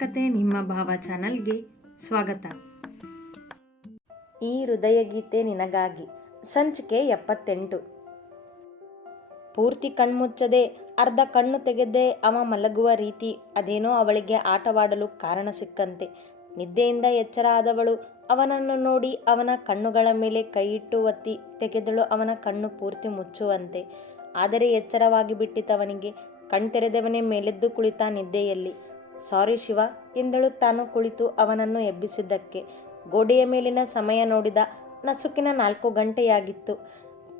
ಕತೆ ನಿಮ್ಮ ಭಾವ ಚಾನಲ್ಗೆ ಸ್ವಾಗತ. ಈ ಹೃದಯಗೀತೆ ನಿನಗಾಗಿ ಸಂಚಿಕೆ 78. ಪೂರ್ತಿ ಕಣ್ಮುಚ್ಚದೆ ಅರ್ಧ ಕಣ್ಣು ತೆಗೆದೇ ಅವ ಮಲಗುವ ರೀತಿ ಅದೇನೋ ಅವಳಿಗೆ ಆಟವಾಡಲು ಕಾರಣ ಸಿಕ್ಕಂತೆ. ನಿದ್ದೆಯಿಂದ ಎಚ್ಚರ ಆದವಳು ಅವನನ್ನು ನೋಡಿ ಅವನ ಕಣ್ಣುಗಳ ಮೇಲೆ ಕೈಯಿಟ್ಟು ಒತ್ತಿ ತೆಗೆದಳು ಅವನ ಕಣ್ಣು ಪೂರ್ತಿ ಮುಚ್ಚುವಂತೆ. ಆದರೆ ಎಚ್ಚರವಾಗಿ ಬಿಟ್ಟಿತವನಿಗೆ. ಕಣ್ತೆರೆದವನೇ ಮೇಲೆದ್ದು ಕುಳಿತ ನಿದ್ದೆಯಲ್ಲಿ. ಸಾರಿ ಶಿವ ಎಂದಳು ತಾನು ಕುಳಿತು ಅವನನ್ನು ಎಬ್ಬಿಸಿದ್ದಕ್ಕೆ. ಗೋಡೆಯ ಮೇಲಿನ ಸಮಯ ನೋಡಿದ. ನಸುಕಿನ 4 ಗಂಟೆಯಾಗಿತ್ತು.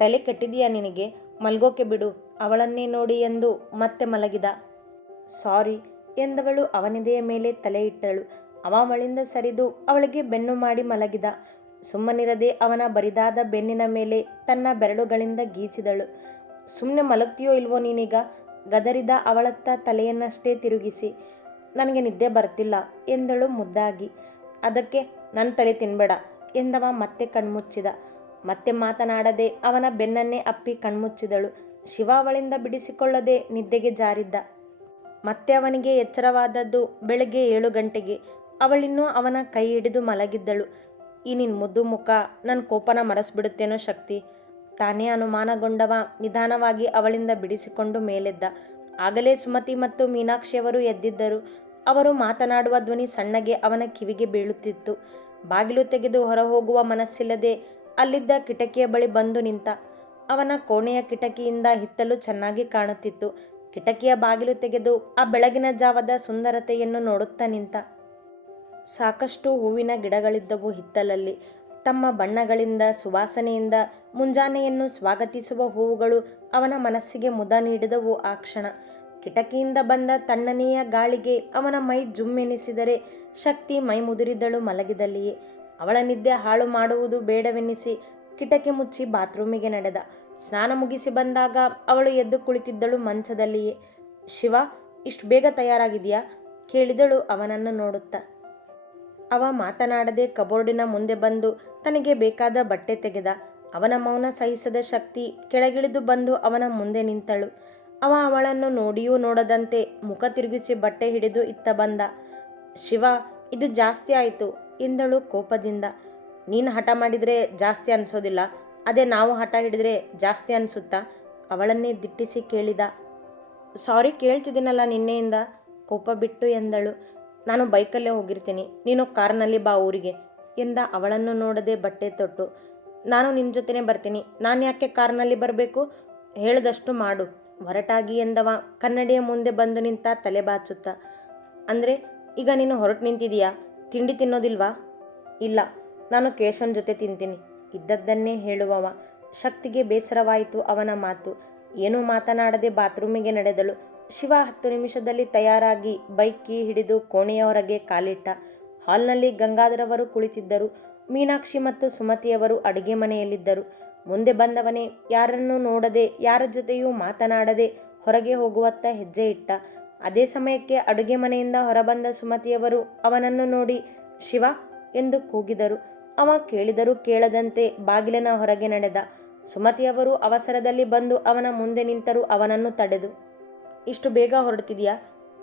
ತಲೆ ಕೆಟ್ಟಿದೆಯಾ ನಿನಗೆ? ಮಲ್ಗೋಕೆ ಬಿಡು ಅವಳನ್ನೇ ನೋಡಿ ಎಂದು ಮತ್ತೆ ಮಲಗಿದ. ಸಾರಿ ಎಂದವಳು ಅವನಿದೆಯ ಮೇಲೆ ತಲೆ ಇಟ್ಟಳು. ಅವ ಅವಳಿಂದ ಸರಿದು ಅವಳಿಗೆ ಬೆನ್ನು ಮಾಡಿ ಮಲಗಿದ. ಸುಮ್ಮನಿರದೆ ಅವನ ಬರಿದಾದ ಬೆನ್ನಿನ ಮೇಲೆ ತನ್ನ ಬೆರಳುಗಳಿಂದ ಗೀಚಿದಳು. ಸುಮ್ಮನೆ ಮಲಗ್ತೀಯೋ ಇಲ್ವೋ ನೀನೀಗ? ಗದರಿದ ಅವಳತ್ತ ತಲೆಯನ್ನಷ್ಟೇ ತಿರುಗಿಸಿ. ನನಗೆ ನಿದ್ದೆ ಬರ್ತಿಲ್ಲ ಎಂದಳು ಮುದ್ದಾಗಿ. ಅದಕ್ಕೆ ನನ್ನ ತಲೆ ತಿನ್ಬೇಡ ಎಂದವ ಮತ್ತೆ ಕಣ್ಮುಚ್ಚಿದ. ಮತ್ತೆ ಮಾತನಾಡದೆ ಅವನ ಬೆನ್ನನ್ನೇ ಅಪ್ಪಿ ಕಣ್ಮುಚ್ಚಿದಳು. ಶಿವ ಅವಳಿಂದ ಬಿಡಿಸಿಕೊಳ್ಳದೆ ನಿದ್ದೆಗೆ ಜಾರಿದ್ದ. ಮತ್ತೆ ಅವನಿಗೆ ಎಚ್ಚರವಾದದ್ದು ಬೆಳಗ್ಗೆ 7 ಗಂಟೆಗೆ. ಅವಳಿನ್ನೂ ಅವನ ಕೈ ಹಿಡಿದು ಮಲಗಿದ್ದಳು. ಈ ನಿನ್ನ ಮುದ್ದು ಮುಖ ನನ್ನ ಕೋಪನ ಮರೆಸ್ಬಿಡುತ್ತೇನೋ ಶಕ್ತಿ. ತಾನೇ ಅನುಮಾನಗೊಂಡವ ನಿಧಾನವಾಗಿ ಅವಳಿಂದ ಬಿಡಿಸಿಕೊಂಡು ಮೇಲೆದ್ದ. ಆಗಲೇ ಸುಮತಿ ಮತ್ತು ಮೀನಾಕ್ಷಿಯವರು ಎದ್ದಿದ್ದರು. ಅವರು ಮಾತನಾಡುವ ಧ್ವನಿ ಸಣ್ಣಗೆ ಅವನ ಕಿವಿಗೆ ಬೀಳುತ್ತಿತ್ತು. ಬಾಗಿಲು ತೆಗೆದು ಹೊರ ಹೋಗುವ ಮನಸ್ಸಿಲ್ಲದೆ ಅಲ್ಲಿದ್ದ ಕಿಟಕಿಯ ಬಳಿ ಬಂದು ನಿಂತ. ಅವನ ಕೋಣೆಯ ಕಿಟಕಿಯಿಂದ ಹಿತ್ತಲು ಚೆನ್ನಾಗಿ ಕಾಣುತ್ತಿತ್ತು. ಕಿಟಕಿಯ ಬಾಗಿಲು ತೆಗೆದು ಆ ಬೆಳಗಿನ ಜಾವದ ಸುಂದರತೆಯನ್ನು ನೋಡುತ್ತಾ ನಿಂತ. ಸಾಕಷ್ಟು ಹೂವಿನ ಗಿಡಗಳಿದ್ದವು ಹಿತ್ತಲಲ್ಲಿ. ತಮ್ಮ ಬಣ್ಣಗಳಿಂದ ಸುವಾಸನೆಯಿಂದ ಮುಂಜಾನೆಯನ್ನು ಸ್ವಾಗತಿಸುವ ಹೂವುಗಳು ಅವನ ಮನಸ್ಸಿಗೆ ಮುದ ನೀಡಿದವು ಆ ಕ್ಷಣ. ಕಿಟಕಿಯಿಂದ ಬಂದ ತಣ್ಣನೆಯ ಗಾಳಿಗೆ ಅವನ ಮೈ ಜುಮ್ಮೆನಿಸಿದರೆ ಶಕ್ತಿ ಮೈ ಮುದುರಿದಳು ಮಲಗಿದಲ್ಲಿಯೇ. ಅವಳ ನಿದ್ದೆ ಹಾಳು ಮಾಡುವುದು ಬೇಡವೆನ್ನಿಸಿ ಕಿಟಕಿ ಮುಚ್ಚಿ ಬಾತ್ರೂಮಿಗೆ ನಡೆದ. ಸ್ನಾನ ಮುಗಿಸಿ ಬಂದಾಗ ಅವಳು ಎದ್ದು ಕುಳಿತಿದ್ದಳು ಮಂಚದಲ್ಲಿಯೇ. ಶಿವ, ಇಷ್ಟು ಬೇಗ ತಯಾರಾಗಿದೆಯಾ ಕೇಳಿದಳು ಅವನನ್ನು ನೋಡುತ್ತಾ. ಅವ ಮಾತನಾಡದೆ ಕಬೋರ್ಡಿನ ಮುಂದೆ ಬಂದು ತನಗೆ ಬೇಕಾದ ಬಟ್ಟೆ ತೆಗೆದ. ಅವನ ಮೌನ ಸಹಿಸದ ಶಕ್ತಿ ಕೆಳಗಿಳಿದು ಬಂದು ಅವನ ಮುಂದೆ ನಿಂತಳು. ಅವ ಅವಳನ್ನು ನೋಡಿಯೂ ನೋಡದಂತೆ ಮುಖ ತಿರುಗಿಸಿ ಬಟ್ಟೆ ಹಿಡಿದು ಇತ್ತ ಬಂದ. ಶಿವ, ಇದು ಜಾಸ್ತಿ ಆಯಿತು ಎಂದಳು ಕೋಪದಿಂದ. ನೀನು ಹಠ ಮಾಡಿದರೆ ಜಾಸ್ತಿ ಅನಿಸೋದಿಲ್ಲ, ಅದೇ ನಾವು ಹಠ ಹಿಡಿದ್ರೆ ಜಾಸ್ತಿ ಅನಿಸುತ್ತಾ? ಅವಳನ್ನೇ ದಿಟ್ಟಿಸಿ ಕೇಳಿದ. ಸಾರಿ ಕೇಳ್ತಿದ್ದೀನಲ್ಲ ನಿನ್ನೆಯಿಂದ ಕೋಪ ಬಿಟ್ಟು ಎಂದಳು. ನಾನು ಬೈಕಲ್ಲೇ ಹೋಗಿರ್ತೀನಿ, ನೀನು ಕಾರ್ನಲ್ಲಿ ಬಾ ಊರಿಗೆ ಎಂದ. ಅವಳನ್ನು ನೋಡದೆ ಬಟ್ಟೆ ತೊಟ್ಟು. ನಾನು ನಿನ್ನ ಜೊತೆನೇ ಬರ್ತೀನಿ, ನಾನು ಯಾಕೆ ಕಾರ್ನಲ್ಲಿ ಬರಬೇಕು? ಹೇಳಿದಷ್ಟು ಮಾಡು ಹೊರಟಾಗಿ ಎಂದವ ಕನ್ನಡಿಯ ಮುಂದೆ ಬಂದು ನಿಂತ ತಲೆ ಬಾಚುತ್ತಾ. ಅಂದರೆ ಈಗ ನೀನು ಹೊರಟು ನಿಂತಿದೀಯಾ? ತಿಂಡಿ ತಿನ್ನೋದಿಲ್ವಾ? ಇಲ್ಲ, ನಾನು ಕೇಶವನ ಜೊತೆ ತಿಂತೀನಿ ಇದ್ದದ್ದನ್ನೇ ಹೇಳುವವ. ಶಕ್ತಿಗೆ ಬೇಸರವಾಯಿತು ಅವನ ಮಾತು. ಏನೂ ಮಾತನಾಡದೆ ಬಾತ್ರೂಮಿಗೆ ನಡೆದಳು. ಶಿವ 10 ನಿಮಿಷದಲ್ಲಿ ತಯಾರಾಗಿ ಬೈಕ್ ಕೀ ಹಿಡಿದು ಕೋಣೆಯ ಹೊರಗೆ ಕಾಲಿಟ್ಟ. ಹಾಲ್ನಲ್ಲಿ ಗಂಗಾಧರವರು ಕುಳಿತಿದ್ದರು. ಮೀನಾಕ್ಷಿ ಮತ್ತು ಸುಮತಿಯವರು ಅಡುಗೆ ಮನೆಯಲ್ಲಿದ್ದರು. ಮುಂದೆ ಬಂದವನೇ ಯಾರನ್ನೂ ನೋಡದೆ ಯಾರ ಜೊತೆಯೂ ಮಾತನಾಡದೆ ಹೊರಗೆ ಹೋಗುವತ್ತ ಹೆಜ್ಜೆ ಇಟ್ಟ. ಅದೇ ಸಮಯಕ್ಕೆ ಅಡುಗೆ ಮನೆಯಿಂದ ಹೊರಬಂದ ಸುಮತಿಯವರು ಅವನನ್ನು ನೋಡಿ ಶಿವ ಎಂದು ಕೂಗಿದರು. ಅವ ಕೇಳಿದರೂ ಕೇಳದಂತೆ ಬಾಗಿಲಿನ ಹೊರಗೆ ನಡೆದ. ಸುಮತಿಯವರು ಅವಸರದಲ್ಲಿ ಬಂದು ಅವನ ಮುಂದೆ ನಿಂತರು ಅವನನ್ನು ತಡೆದು. ಇಷ್ಟು ಬೇಗ ಹೊರಡ್ತಿದೆಯಾ?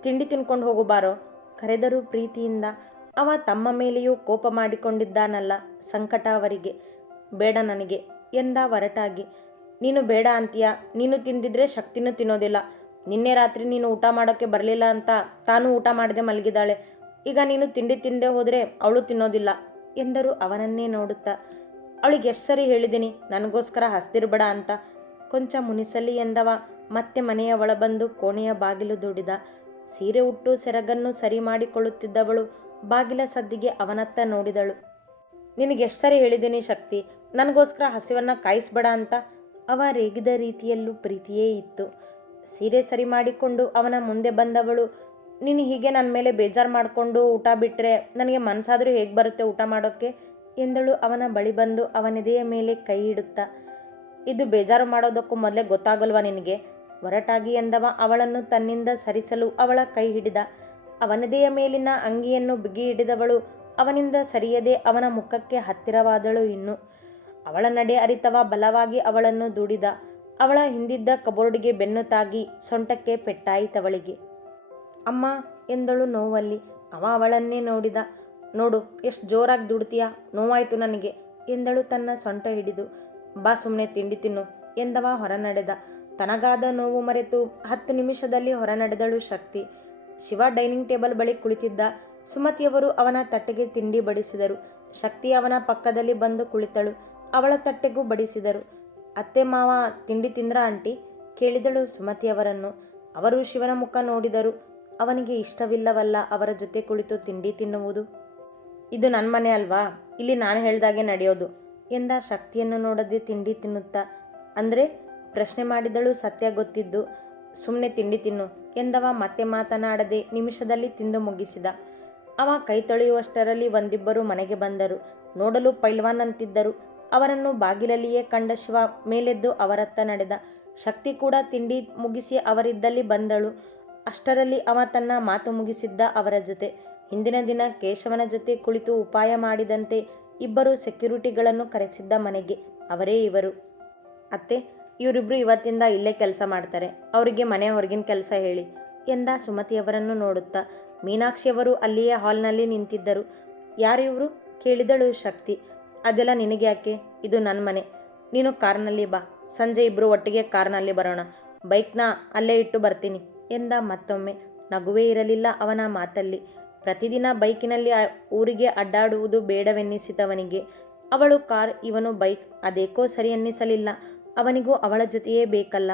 ತಿಂಡಿ ತಿನ್ಕೊಂಡು ಹೋಗು ಬಾರೋ ಕರೆದರು ಪ್ರೀತಿಯಿಂದ. ಅವ ತಮ್ಮ ಮೇಲೆಯೂ ಕೋಪ ಮಾಡಿಕೊಂಡಿದ್ದಾನಲ್ಲ, ಸಂಕಟ ಅವರಿಗೆ. ಬೇಡ ನನಗೆ ಎಂದ ಒರಟಾಗಿ. ನೀನು ಬೇಡ ಅಂತೀಯ? ನೀನು ತಿಂದಿದ್ರೆ ಶಕ್ತಿನೂ ತಿನ್ನೋದಿಲ್ಲ. ನಿನ್ನೆ ರಾತ್ರಿ ನೀನು ಊಟ ಮಾಡೋಕ್ಕೆ ಬರಲಿಲ್ಲ ಅಂತ ತಾನು ಊಟ ಮಾಡದೆ ಮಲಗಿದಾಳೆ. ಈಗ ನೀನು ತಿಂಡಿ ತಿಂದೇ ಹೋದರೆ ಅವಳು ತಿನ್ನೋದಿಲ್ಲ ಎಂದರು ಅವನನ್ನೇ ನೋಡುತ್ತಾ. ಅವಳಿಗೆ ಎಷ್ಟು ಸರಿ ಹೇಳಿದ್ದೀನಿ ನನಗೋಸ್ಕರ ಹಸ್ದಿರ್ಬೇಡ ಅಂತ. ಕೊಂಚ ಮುನಿಸಲಿ ಎಂದವ ಮತ್ತೆ ಮನೆಯ ಒಳ ಬಂದು ಕೋಣೆಯ ಬಾಗಿಲು ದೂಡಿದ. ಸೀರೆ ಉಟ್ಟು ಸೆರಗನ್ನು ಸರಿ ಮಾಡಿಕೊಳ್ಳುತ್ತಿದ್ದವಳು ಬಾಗಿಲ ಸದ್ದಿಗೆ ಅವನತ್ತ ನೋಡಿದಳು. ನಿನಗೆ ಎಷ್ಟು ಸರಿ ಹೇಳಿದ್ದೀನಿ ಶಕ್ತಿ, ನನಗೋಸ್ಕರ ಹಸಿವನ್ನು ಕಾಯಿಸ್ಬೇಡ ಅಂತ. ಅವ ರೇಗಿದ ರೀತಿಯಲ್ಲೂ ಪ್ರೀತಿಯೇ ಇತ್ತು. ಸೀರೆ ಸರಿ ಮಾಡಿಕೊಂಡು ಅವನ ಮುಂದೆ ಬಂದವಳು, ನೀನು ಹೀಗೆ ನನ್ನ ಮೇಲೆ ಬೇಜಾರು ಮಾಡಿಕೊಂಡು ಊಟ ಬಿಟ್ಟರೆ ನನಗೆ ಮನಸ್ಸಾದರೂ ಹೇಗೆ ಬರುತ್ತೆ ಊಟ ಮಾಡೋಕ್ಕೆ ಎಂದಳು ಅವನ ಬಳಿ ಬಂದು ಅವನೆದೆಯ ಮೇಲೆ ಕೈ ಇಡುತ್ತಾ. ಇದು ಬೇಜಾರು ಮಾಡೋದಕ್ಕೂ ಮೊದಲೇ ಗೊತ್ತಾಗಲ್ವಾ ನಿನಗೆ? ಒರಟಾಗಿ ಎಂದವ ಅವಳನ್ನು ತನ್ನಿಂದ ಸರಿಸಲು ಅವಳ ಕೈ ಹಿಡಿದ. ಅವನದೆಯ ಮೇಲಿನ ಅಂಗಿಯನ್ನು ಬಿಗಿ ಹಿಡಿದವಳು ಅವನಿಂದ ಸರಿಯದೆ ಅವನ ಮುಖಕ್ಕೆ ಹತ್ತಿರವಾದಳು. ಇನ್ನು ಅವಳ ನಡೆ ಅರಿತವ ಬಲವಾಗಿ ಅವಳನ್ನು ದೂಡಿದ. ಅವಳ ಹಿಂದಿದ್ದ ಕಬೋರ್ಡಿಗೆ ಬೆನ್ನು ತಾಗಿ ಸೊಂಟಕ್ಕೆ ಪೆಟ್ಟಾಯಿತವಳಿಗೆ. ಅಮ್ಮ ಎಂದಳು ನೋವಲ್ಲಿ. ಅವ ಅವಳನ್ನೇ ನೋಡಿದ. ನೋಡು ಎಷ್ಟು ಜೋರಾಗಿ ದುಡ್ತೀಯಾ, ನೋವಾಯಿತು ನನಗೆ ಎಂದಳು ತನ್ನ ಸೊಂಟ ಹಿಡಿದು. ಬಾ ಸುಮ್ಮನೆ ತಿಂಡಿ ತಿನ್ನು ಎಂದವ ಹೊರ ನಡೆದ. ತನಗಾದ ನೋವು ಮರೆತು 10 ನಿಮಿಷದಲ್ಲಿ ಹೊರ ನಡೆದಳು ಶಕ್ತಿ. ಶಿವ ಡೈನಿಂಗ್ ಟೇಬಲ್ ಬಳಿ ಕುಳಿತಿದ್ದ. ಸುಮತಿಯವರು ಅವನ ತಟ್ಟೆಗೆ ತಿಂಡಿ ಬಡಿಸಿದರು. ಶಕ್ತಿ ಅವನ ಪಕ್ಕದಲ್ಲಿ ಬಂದು ಕುಳಿತಳು. ಅವಳ ತಟ್ಟೆಗೂ ಬಡಿಸಿದರು. ಅತ್ತೆ ಮಾವ ತಿಂಡಿ ತಿಂದ್ರ ಆಂಟಿ ಕೇಳಿದಳು ಸುಮತಿಯವರನ್ನು. ಅವರು ಶಿವನ ಮುಖ ನೋಡಿದರು. ಅವನಿಗೆ ಇಷ್ಟವಿಲ್ಲವಲ್ಲ ಅವರ ಜೊತೆ ಕುಳಿತು ತಿಂಡಿ ತಿನ್ನುವುದು. ಇದು ನನ್ನ ಮನೆ ಅಲ್ವಾ, ಇಲ್ಲಿ ನಾನು ಹೇಳ್ದಾಗೆ ನಡೆಯೋದು ಎಂದ ಶಕ್ತಿಯನ್ನು ನೋಡದೆ ತಿಂಡಿ ತಿನ್ನುತ್ತಾ. ಅಂದರೆ ಪ್ರಶ್ನೆ ಮಾಡಿದಳು ಸತ್ಯ ಗೊತ್ತಿದ್ದು. ಸುಮ್ಮನೆ ತಿಂಡಿ ತಿನ್ನು ಎಂದವ ಮತ್ತೆ ಮಾತನಾಡದೆ ನಿಮಿಷದಲ್ಲಿ ತಿಂದು ಮುಗಿಸಿದ. ಅವ ಕೈ ತೊಳೆಯುವಷ್ಟರಲ್ಲಿ ಒಂದಿಬ್ಬರು ಮನೆಗೆ ಬಂದರು. ನೋಡಲು ಪೈಲ್ವಾನ್ ಅಂತಿದ್ದರು. ಅವರನ್ನು ಬಾಗಿಲಲ್ಲಿಯೇ ಕಂಡ ಶಿವ ಮೇಲೆದ್ದು ಅವರತ್ತ ನಡೆದ. ಶಕ್ತಿ ಕೂಡ ತಿಂಡಿ ಮುಗಿಸಿ ಅವರಿದ್ದಲ್ಲಿ ಬಂದಳು. ಅಷ್ಟರಲ್ಲಿ ಅವ ತನ್ನ ಮಾತು ಮುಗಿಸಿದ್ದ ಅವರ ಜೊತೆ. ಹಿಂದಿನ ದಿನ ಕೇಶವನ ಜೊತೆ ಕುಳಿತು ಉಪಾಯ ಮಾಡಿದಂತೆ ಇಬ್ಬರು ಸೆಕ್ಯೂರಿಟಿಗಳನ್ನು ಕರೆಸಿದ್ದ ಮನೆಗೆ ಅವರೇ ಇವರು. ಅತ್ತೆ, ಇವರಿಬ್ರು ಇವತ್ತಿಂದ ಇಲ್ಲೇ ಕೆಲಸ ಮಾಡ್ತಾರೆ, ಅವರಿಗೆ ಮನೆ ಹೊರಗಿನ ಕೆಲಸ ಹೇಳಿ ಎಂದ ಸುಮತಿಯವರನ್ನು ನೋಡುತ್ತಾ. ಮೀನಾಕ್ಷಿಯವರು ಅಲ್ಲಿಯೇ ಹಾಲ್ನಲ್ಲಿ ನಿಂತಿದ್ದರು. ಯಾರು ಇವರು ಕೇಳಿದಳು ಶಕ್ತಿ. ಅದೆಲ್ಲ ನಿನಗೆ ಯಾಕೆ, ಇದು ನನ್ನ ಮನೆ, ನೀನು ಕಾರ್ನಲ್ಲಿ ಬಾ, ಸಂಜೆ ಇಬ್ಬರು ಒಟ್ಟಿಗೆ ಕಾರ್ನಲ್ಲಿ ಬರೋಣ, ಬೈಕ್ನ ಅಲ್ಲೇ ಇಟ್ಟು ಬರ್ತೀನಿ ಎಂದ ಮತ್ತೊಮ್ಮೆ. ನಗುವೇ ಇರಲಿಲ್ಲ ಅವನ ಮಾತಲ್ಲಿ. ಪ್ರತಿದಿನ ಬೈಕಿನಲ್ಲಿ ಊರಿಗೆ ಅಡ್ಡಾಡುವುದು ಬೇಡವೆನ್ನಿಸಿತವನಿಗೆ. ಅವಳು ಕಾರ್, ಇವನು ಬೈಕ್, ಅದೇಕೋ ಸರಿ ಅನ್ನಿಸಲಿಲ್ಲ. ಅವನಿಗೂ ಅವಳ ಜೊತೆಯೇ ಬೇಕಲ್ಲ.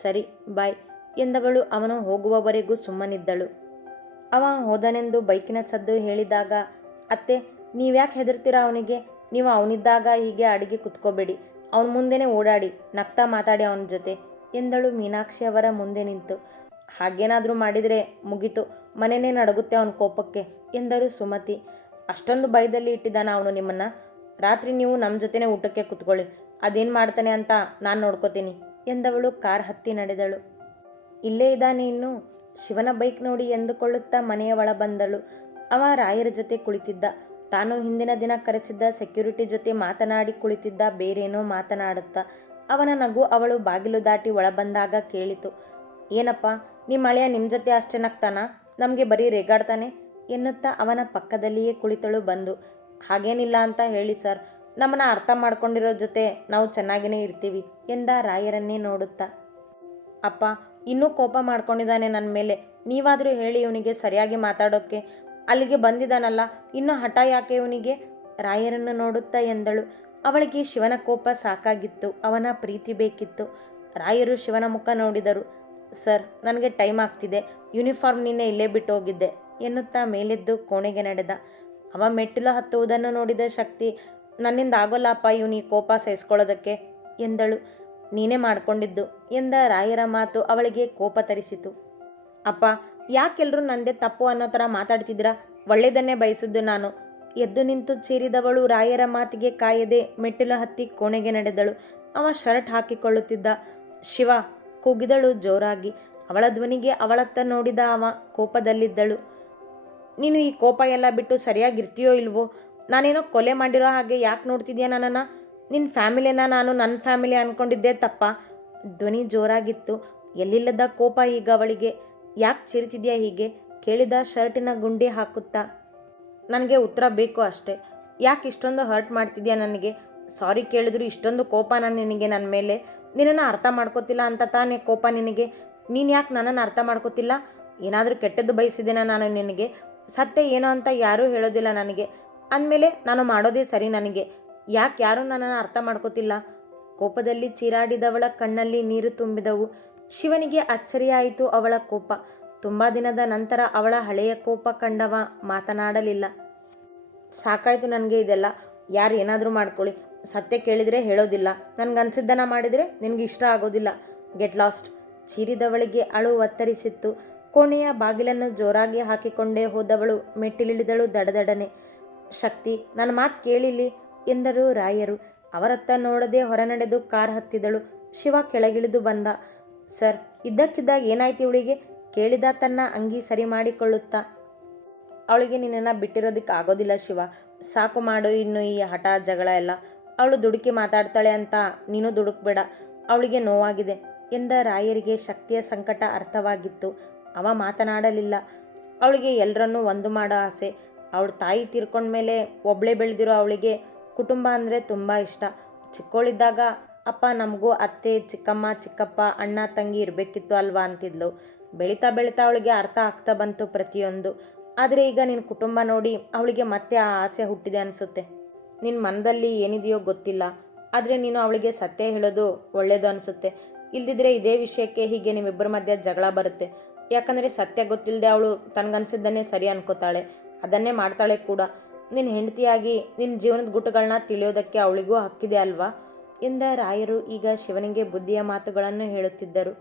ಸರಿ ಬಾಯ್ ಎಂದವಳು ಅವನು ಹೋಗುವವರೆಗೂ ಸುಮ್ಮನಿದ್ದಳು. ಅವ ಹೋದನೆಂದು ಬೈಕಿನ ಸದ್ದು ಹೇಳಿದಾಗ, ಅತ್ತೆ ನೀವ್ಯಾಕೆ ಹೆದರ್ತೀರಾ ಅವನಿಗೆ, ನೀವು ಅವನಿದ್ದಾಗ ಹೀಗೆ ಅಡಿಗೆ ಕುತ್ಕೋಬೇಡಿ, ಅವನ ಮುಂದೆನೇ ಓಡಾಡಿ ನಗ್ತಾ ಮಾತಾಡಿ ಅವನ ಜೊತೆ ಎಂದಳು ಮೀನಾಕ್ಷಿ ಅವರ ಮುಂದೆ ನಿಂತು. ಹಾಗೇನಾದರೂ ಮಾಡಿದರೆ ಮುಗೀತು, ಮನೆಯೇ ನಡಗುತ್ತೆ ಅವನ ಕೋಪಕ್ಕೆ ಎಂದರು ಸುಮತಿ. ಅಷ್ಟೊಂದು ಭಯದಲ್ಲಿ ಇಟ್ಟಿದ್ದಾನ ಅವನು ನಿಮ್ಮನ್ನು? ರಾತ್ರಿ ನೀವು ನಮ್ಮ ಜೊತೆನೇ ಊಟಕ್ಕೆ ಕುತ್ಕೊಳ್ಳಿ, ಅದೇನು ಮಾಡ್ತಾನೆ ಅಂತ ನಾನು ನೋಡ್ಕೋತೀನಿ ಎಂದವಳು ಕಾರ್ ಹತ್ತಿ ನಡೆದಳು. ಇಲ್ಲೇ ಇದ್ದಾನೆ ಇನ್ನು, ಶಿವನ ಬೈಕ್ ನೋಡಿ ಎಂದುಕೊಳ್ಳುತ್ತಾ ಮನೆಯ ಒಳ ಬಂದಳು. ಅವ ರಾಯರ ಜೊತೆ ಕುಳಿತಿದ್ದ. ತಾನು ಹಿಂದಿನ ದಿನ ಕರೆಸಿದ್ದ ಸೆಕ್ಯೂರಿಟಿ ಜೊತೆ ಮಾತನಾಡಿ ಕುಳಿತಿದ್ದ. ಬೇರೇನೋ ಮಾತನಾಡುತ್ತಾ. ಅವನ ನಗು ಅವಳು ಬಾಗಿಲು ದಾಟಿ ಒಳ ಬಂದಾಗ ಕೇಳಿತು. ಏನಪ್ಪ ನಿಮ್ಮ ಅಳಿಯ ನಿಮ್ಮ ಜೊತೆ ಅಷ್ಟೇ ನಗ್ತಾನ, ನಮಗೆ ಬರೀ ರೇಗಾಡ್ತಾನೆ ಎನ್ನುತ್ತಾ ಅವನ ಪಕ್ಕದಲ್ಲಿಯೇ ಕುಳಿತಳು ಬಂದು. ಹಾಗೇನಿಲ್ಲ ಅಂತ ಹೇಳಿ ಸರ್, ನಮ್ಮನ್ನು ಅರ್ಥ ಮಾಡ್ಕೊಂಡಿರೋ ಜೊತೆ ನಾವು ಚೆನ್ನಾಗಿಯೇ ಇರ್ತೀವಿ ಎಂದ ರಾಯರನ್ನೇ ನೋಡುತ್ತಾ. ಅಪ್ಪ ಇನ್ನೂ ಕೋಪ ಮಾಡ್ಕೊಂಡಿದ್ದಾನೆ ನನ್ನ ಮೇಲೆ, ನೀವಾದರೂ ಹೇಳಿ ಇವನಿಗೆ ಸರಿಯಾಗಿ ಮಾತಾಡೋಕ್ಕೆ, ಅಲ್ಲಿಗೆ ಬಂದಿದ್ದಾನಲ್ಲ ಇನ್ನೂ ಹಠ ಯಾಕೆ ಇವನಿಗೆ ರಾಯರನ್ನು ನೋಡುತ್ತಾ ಎಂದಳು. ಅವಳಿಗೆ ಶಿವನ ಕೋಪ ಸಾಕಾಗಿತ್ತು, ಅವನ ಪ್ರೀತಿ ಬೇಕಿತ್ತು. ರಾಯರು ಶಿವನ ಮುಖ ನೋಡಿದರು. ಸರ್ ನನಗೆ ಟೈಮ್ ಆಗ್ತಿದೆ, ಯೂನಿಫಾರ್ಮ್ ನಿನ್ನೆ ಇಲ್ಲೇ ಬಿಟ್ಟು ಹೋಗಿದ್ದೆ ಎನ್ನುತ್ತಾ ಮೇಲೆದ್ದು ಕೋಣೆಗೆ ನಡೆದ. ಅವ ಮೆಟ್ಟಿಲು ಹತ್ತುವುದನ್ನು ನೋಡಿದ ಶಕ್ತಿ, ನನ್ನಿಂದ ಆಗೋಲ್ಲಪ್ಪ ಇವನಿ ಕೋಪ ಸಹಿಸ್ಕೊಳ್ಳೋದಕ್ಕೆ ಎಂದಳು. ನೀನೇ ಮಾಡ್ಕೊಂಡಿದ್ದು ಎಂದ ರಾಯರ ಮಾತು ಅವಳಿಗೆ ಕೋಪ ತರಿಸಿತು. ಅಪ್ಪ ಯಾಕೆಲ್ಲರೂ ನಂದೇ ತಪ್ಪು ಅನ್ನೋ ಥರ ಮಾತಾಡ್ತಿದ್ದೀರಾ, ಒಳ್ಳೆಯದನ್ನೇ ಬಯಸಿದ್ದು ನಾನು. ಎದ್ದು ನಿಂತು ಚೀರಿದವಳು ರಾಯರ ಮಾತಿಗೆ ಕಾಯದೆ ಮೆಟ್ಟಿಲು ಹತ್ತಿ ಕೋಣೆಗೆ ನಡೆದಳು. ಅವ ಶರ್ಟ್ ಹಾಕಿಕೊಳ್ಳುತ್ತಿದ್ದ. ಶಿವ ಕೂಗಿದಳು ಜೋರಾಗಿ. ಅವಳ ಧ್ವನಿಗೆ ಅವಳತ್ತ ನೋಡಿದ ಅವ ಕೋಪದಲ್ಲಿದ್ದಳು. ನೀನು ಈ ಕೋಪ ಎಲ್ಲ ಬಿಟ್ಟು ಸರಿಯಾಗಿರ್ತೀಯೋ ಇಲ್ವೋ? ನಾನೇನೋ ಕೊಲೆ ಮಾಡಿರೋ ಹಾಗೆ ಯಾಕೆ ನೋಡ್ತಿದ್ಯಾ ನನ್ನನ್ನು? ನಿನ್ನ ಫ್ಯಾಮಿಲಿನ ನಾನು ನನ್ನ ಫ್ಯಾಮಿಲಿ ಅಂದ್ಕೊಂಡಿದ್ದೆ ತಪ್ಪ? ಧ್ವನಿ ಜೋರಾಗಿತ್ತು. ಎಲ್ಲಿಲ್ಲದ ಕೋಪ ಈಗ ಅವಳಿಗೆ. ಯಾಕೆ ಚಿರಿತಿದ್ಯಾ ಹೀಗೆ ಕೇಳಿದ ಶರ್ಟಿನ ಗುಂಡಿ ಹಾಕುತ್ತಾ. ನನಗೆ ಉತ್ತರ ಬೇಕು ಅಷ್ಟೇ. ಯಾಕೆ ಇಷ್ಟೊಂದು ಹರ್ಟ್ ಮಾಡ್ತಿದ್ಯಾ ನನಗೆ? ಸಾರಿ ಕೇಳಿದ್ರು ಇಷ್ಟೊಂದು ಕೋಪ ನಿನಗೆ ನನ್ನ ಮೇಲೆ? ನಿನ್ನನ್ನು ಅರ್ಥ ಮಾಡ್ಕೋತಿಲ್ಲ ಅಂತ ತಾನೇ ಕೋಪ ನಿನಗೆ? ನೀನು ಯಾಕೆ ನನ್ನನ್ನು ಅರ್ಥ ಮಾಡ್ಕೋತಿಲ್ಲ? ಏನಾದರೂ ಕೆಟ್ಟದ್ದು ಬಯಸಿದ್ದೇನ ನಾನು ನಿನಗೆ? ಸತ್ಯ ಏನೋ ಅಂತ ಯಾರೂ ಹೇಳೋದಿಲ್ಲ ನನಗೆ. ಅಂದಮೇಲೆ ನಾನು ಮಾಡೋದೇ ಸರಿ ನನಗೆ. ಯಾಕೆ ಯಾರೂ ನನ್ನನ್ನು ಅರ್ಥ ಮಾಡ್ಕೋತಿಲ್ಲ? ಕೋಪದಲ್ಲಿ ಚೀರಾಡಿದವಳ ಕಣ್ಣಲ್ಲಿ ನೀರು ತುಂಬಿದವು. ಶಿವನಿಗೆ ಅಚ್ಚರಿಯಾಯಿತು ಅವಳ ಕೋಪ. ತುಂಬ ದಿನದ ನಂತರ ಅವಳ ಹಳೆಯ ಕೋಪ ಕಂಡವ ಮಾತನಾಡಲಿಲ್ಲ. ಸಾಕಾಯಿತು ನನಗೆ ಇದೆಲ್ಲ. ಯಾರು ಏನಾದರೂ ಮಾಡ್ಕೊಳ್ಳಿ, ಸತ್ಯ ಕೇಳಿದರೆ ಹೇಳೋದಿಲ್ಲ, ನನಗನ್ಸಿದ್ದನ್ನು ಮಾಡಿದರೆ ನಿನಗೆ ಇಷ್ಟ ಆಗೋದಿಲ್ಲ. Get lost. ಚೀರಿದವಳಿಗೆ ಅಳು ಒತ್ತರಿಸಿತ್ತು. ಕೋಣೆಯ ಬಾಗಿಲನ್ನು ಜೋರಾಗಿ ಹಾಕಿಕೊಂಡೇ ಹೋದವಳು ಮೆಟ್ಟಿಲಿಳಿದಳು ದಡದಡನೆ. ಶಕ್ತಿ ನನ್ನ ಮಾತು ಕೇಳಿಲ್ಲಿ ಎಂದರು ರಾಯರು. ಅವರತ್ತ ನೋಡದೆ ಹೊರನಡೆದು ಕಾರ್ ಹತ್ತಿದಳು. ಶಿವ ಕೆಳಗಿಳಿದು ಬಂದ. ಸರ್ ಇದ್ದಕ್ಕಿದ್ದಾಗ ಏನಾಯ್ತು ಇವಳಿಗೆ ಕೇಳಿದ ತನ್ನ ಅಂಗಿ ಸರಿ ಮಾಡಿಕೊಳ್ಳುತ್ತಾ. ಅವಳಿಗೆ ನಿನ್ನನ್ನು ಬಿಟ್ಟಿರೋದಕ್ಕೆ ಆಗೋದಿಲ್ಲ ಶಿವ, ಸಾಕು ಮಾಡು ಇನ್ನು ಈ ಹಠ ಜಗಳ ಎಲ್ಲ. ಅವಳು ದುಡುಕಿ ಮಾತಾಡ್ತಾಳೆ ಅಂತ ನೀನು ದುಡುಕ್ಬೇಡ, ಅವಳಿಗೆ ನೋವಾಗಿದೆ ಎಂದ ರಾಯರಿಗೆ ಶಕ್ತಿಯ ಸಂಕಟ ಅರ್ಥವಾಗಿತ್ತು. ಅವ ಮಾತನಾಡಲಿಲ್ಲ. ಅವಳಿಗೆ ಎಲ್ಲರನ್ನೂ ಒಂದು ಮಾಡೋ ಆಸೆ. ಅವಳ ತಾಯಿ ತೀರ್ಕೊಂಡ್ಮೇಲೆ ಒಬ್ಬಳೇ ಬೆಳೆದಿರೋ ಅವಳಿಗೆ ಕುಟುಂಬ ಅಂದರೆ ತುಂಬ ಇಷ್ಟ. ಚಿಕ್ಕವಳಿದ್ದಾಗ ಅಪ್ಪ ನಮಗೂ ಅತ್ತೆ, ಚಿಕ್ಕಮ್ಮ, ಚಿಕ್ಕಪ್ಪ, ಅಣ್ಣ, ತಂಗಿ ಇರಬೇಕಿತ್ತು ಅಲ್ವಾ ಅಂತಿದ್ಲು. ಬೆಳೀತಾ ಬೆಳೀತಾ ಅವಳಿಗೆ ಅರ್ಥ ಆಗ್ತಾ ಬಂತು ಪ್ರತಿಯೊಂದು. ಆದರೆ ಈಗ ನಿನ್ನ ಕುಟುಂಬ ನೋಡಿ ಅವಳಿಗೆ ಮತ್ತೆ ಆ ಆಸೆ ಹುಟ್ಟಿದೆ ಅನಿಸುತ್ತೆ. ನಿನ್ನ ಮನದಲ್ಲಿ ಏನಿದೆಯೋ ಗೊತ್ತಿಲ್ಲ, ಆದರೆ ನೀನು ಅವಳಿಗೆ ಸತ್ಯ ಹೇಳೋದು ಒಳ್ಳೆಯದು ಅನಿಸುತ್ತೆ. ಇಲ್ದಿದ್ರೆ ಇದೇ ವಿಷಯಕ್ಕೆ ಹೀಗೆ ನಿಮ್ಮಿಬ್ಬರ ಮಧ್ಯೆ ಜಗಳ ಬರುತ್ತೆ. ಯಾಕಂದರೆ ಸತ್ಯ ಗೊತ್ತಿಲ್ಲದೆ ಅವಳು ತನಗನ್ಸಿದ್ದನ್ನೇ ಸರಿ ಅನ್ಕೋತಾಳೆ, ಅದನ್ನೇ ಮಾಡ್ತಾಳೆ ಕೂಡ. ನಿನ್ನ ಹೆಂಡತಿಯಾಗಿ ನಿನ್ನ ಜೀವನದ ಗುಟ್ಟುಗಳನ್ನ ತಿಳಿಯೋದಕ್ಕೆ ಅವಳಿಗೂ ಹಕ್ಕಿದೆ ಅಲ್ವಾ ಎಂದ ರಾಯರು ಈಗ ಶಿವನಿಗೆ ಬುದ್ಧಿಯ ಮಾತುಗಳನ್ನು ಹೇಳುತ್ತಿದ್ದರು.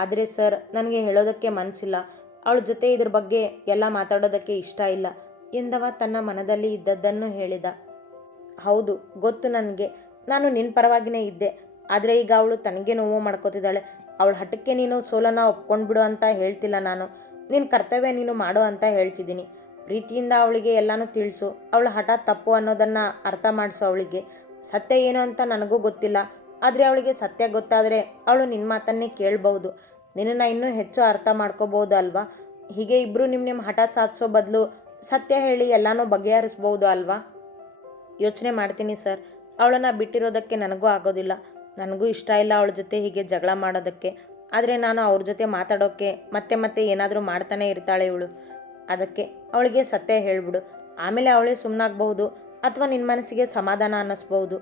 ಆದರೆ ಸರ್, ನನಗೆ ಹೇಳೋದಕ್ಕೆ ಮನಸ್ಸಿಲ್ಲ. ಅವಳ ಜೊತೆ ಇದ್ರ ಬಗ್ಗೆ ಎಲ್ಲ ಮಾತಾಡೋದಕ್ಕೆ ಇಷ್ಟ ಇಲ್ಲ ಎಂದವ ತನ್ನ ಮನದಲ್ಲಿ ಇದ್ದದ್ದನ್ನು ಹೇಳಿದ. ಹೌದು, ಗೊತ್ತು ನನಗೆ. ನಾನು ನಿನ್ನ ಪರವಾಗಿನೇ ಇದ್ದೆ. ಆದರೆ ಈಗ ಅವಳು ತನಗೆ ನೋವು ಮಾಡ್ಕೋತಿದ್ದಾಳೆ. ಅವಳ ಹಠಕ್ಕೆ ನೀನು ಸೋಲನ್ನು ಒಪ್ಕೊಂಡ್ಬಿಡು ಅಂತ ಹೇಳ್ತಿಲ್ಲ ನಾನು. ನಿನ್ನ ಕರ್ತವ್ಯ ನೀನು ಮಾಡು ಅಂತ ಹೇಳ್ತಿದ್ದೀನಿ. ಪ್ರೀತಿಯಿಂದ ಅವಳಿಗೆ ಎಲ್ಲನೂ ತಿಳಿಸು. ಅವಳ ಹಠ ತಪ್ಪು ಅನ್ನೋದನ್ನು ಅರ್ಥ ಮಾಡಿಸು ಅವಳಿಗೆ. ಸತ್ಯ ಏನು ಅಂತ ನನಗೂ ಗೊತ್ತಿಲ್ಲ, ಆದರೆ ಅವಳಿಗೆ ಸತ್ಯ ಗೊತ್ತಾದರೆ ಅವಳು ನಿನ್ನ ಮಾತನ್ನೇ ಕೇಳ್ಬೋದು. ನಿನ್ನನ್ನು ಇನ್ನೂ ಹೆಚ್ಚು ಅರ್ಥ ಮಾಡ್ಕೋಬೋದು ಅಲ್ವಾ. ಹೀಗೆ ಇಬ್ಬರು ನಿಮ್ಮ ಹಠ ಸಾಧಿಸೋ ಬದಲು ಸತ್ಯ ಹೇಳಿ ಎಲ್ಲನೂ ಬಗೆಹರಿಸ್ಬೋದು ಅಲ್ವಾ. ಯೋಚನೆ ಮಾಡ್ತೀನಿ ಸರ್. ಅವಳನ್ನು ಬಿಟ್ಟಿರೋದಕ್ಕೆ ನನಗೂ ಆಗೋದಿಲ್ಲ. ನನಗೂ ಇಷ್ಟ ಇಲ್ಲ ಅವಳ ಜೊತೆ ಹೀಗೆ ಜಗಳ ಮಾಡೋದಕ್ಕೆ. ಆದರೆ ನಾನು ಅವ್ರ ಜೊತೆ ಮಾತಾಡೋಕ್ಕೆ ಮತ್ತೆ ಮತ್ತೆ ಏನಾದರೂ ಮಾಡ್ತಾನೆ ಇರ್ತಾಳೆ ಇವಳು. ಅದಕ್ಕೆ ಅವಳಿಗೆ ಸತ್ಯ ಹೇಳಿಬಿಡು. ಆಮೇಲೆ ಅವಳೇ ಸುಮ್ಮನಾಗಬಹುದು, ಅಥವಾ ನಿನ್ನ ಮನಸ್ಸಿಗೆ ಸಮಾಧಾನ ಅನ್ನಿಸ್ಬಹುದು.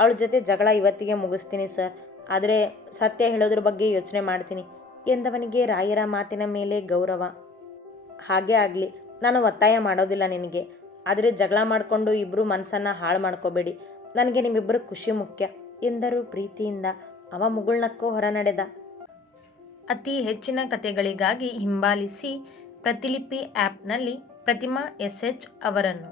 ಅವಳ ಜೊತೆ ಜಗಳ ಇವತ್ತಿಗೆ ಮುಗಿಸ್ತೀನಿ ಸರ್, ಆದರೆ ಸತ್ಯ ಹೇಳೋದ್ರ ಬಗ್ಗೆ ಯೋಚನೆ ಮಾಡ್ತೀನಿ ಎಂದವನಿಗೆ ರಾಯರ ಮಾತಿನ ಮೇಲೆ ಗೌರವ. ಹಾಗೇ ಆಗಲಿ, ನಾನು ಒತ್ತಾಯ ಮಾಡೋದಿಲ್ಲ ನಿನಗೆ. ಆದರೆ ಜಗಳ ಮಾಡಿಕೊಂಡು ಇಬ್ಬರು ಮನಸ್ಸನ್ನು ಹಾಳು ಮಾಡ್ಕೋಬೇಡಿ. ನನಗೆ ನಿಮ್ಮಿಬ್ಬರು ಖುಷಿ ಮುಖ್ಯ ಎಂದರು ಪ್ರೀತಿಯಿಂದ. ಅವ ಮುಗುಳ್ನಕ್ಕೂ ಹೊರ ನಡೆದ. ಅತಿ ಹೆಚ್ಚಿನ ಕಥೆಗಳಿಗಾಗಿ ಹಿಂಬಾಲಿಸಿ ಪ್ರತಿಲಿಪಿ ಆ್ಯಪ್ನಲ್ಲಿ ಪ್ರತಿಮಾ SH ಅವರನ್ನು.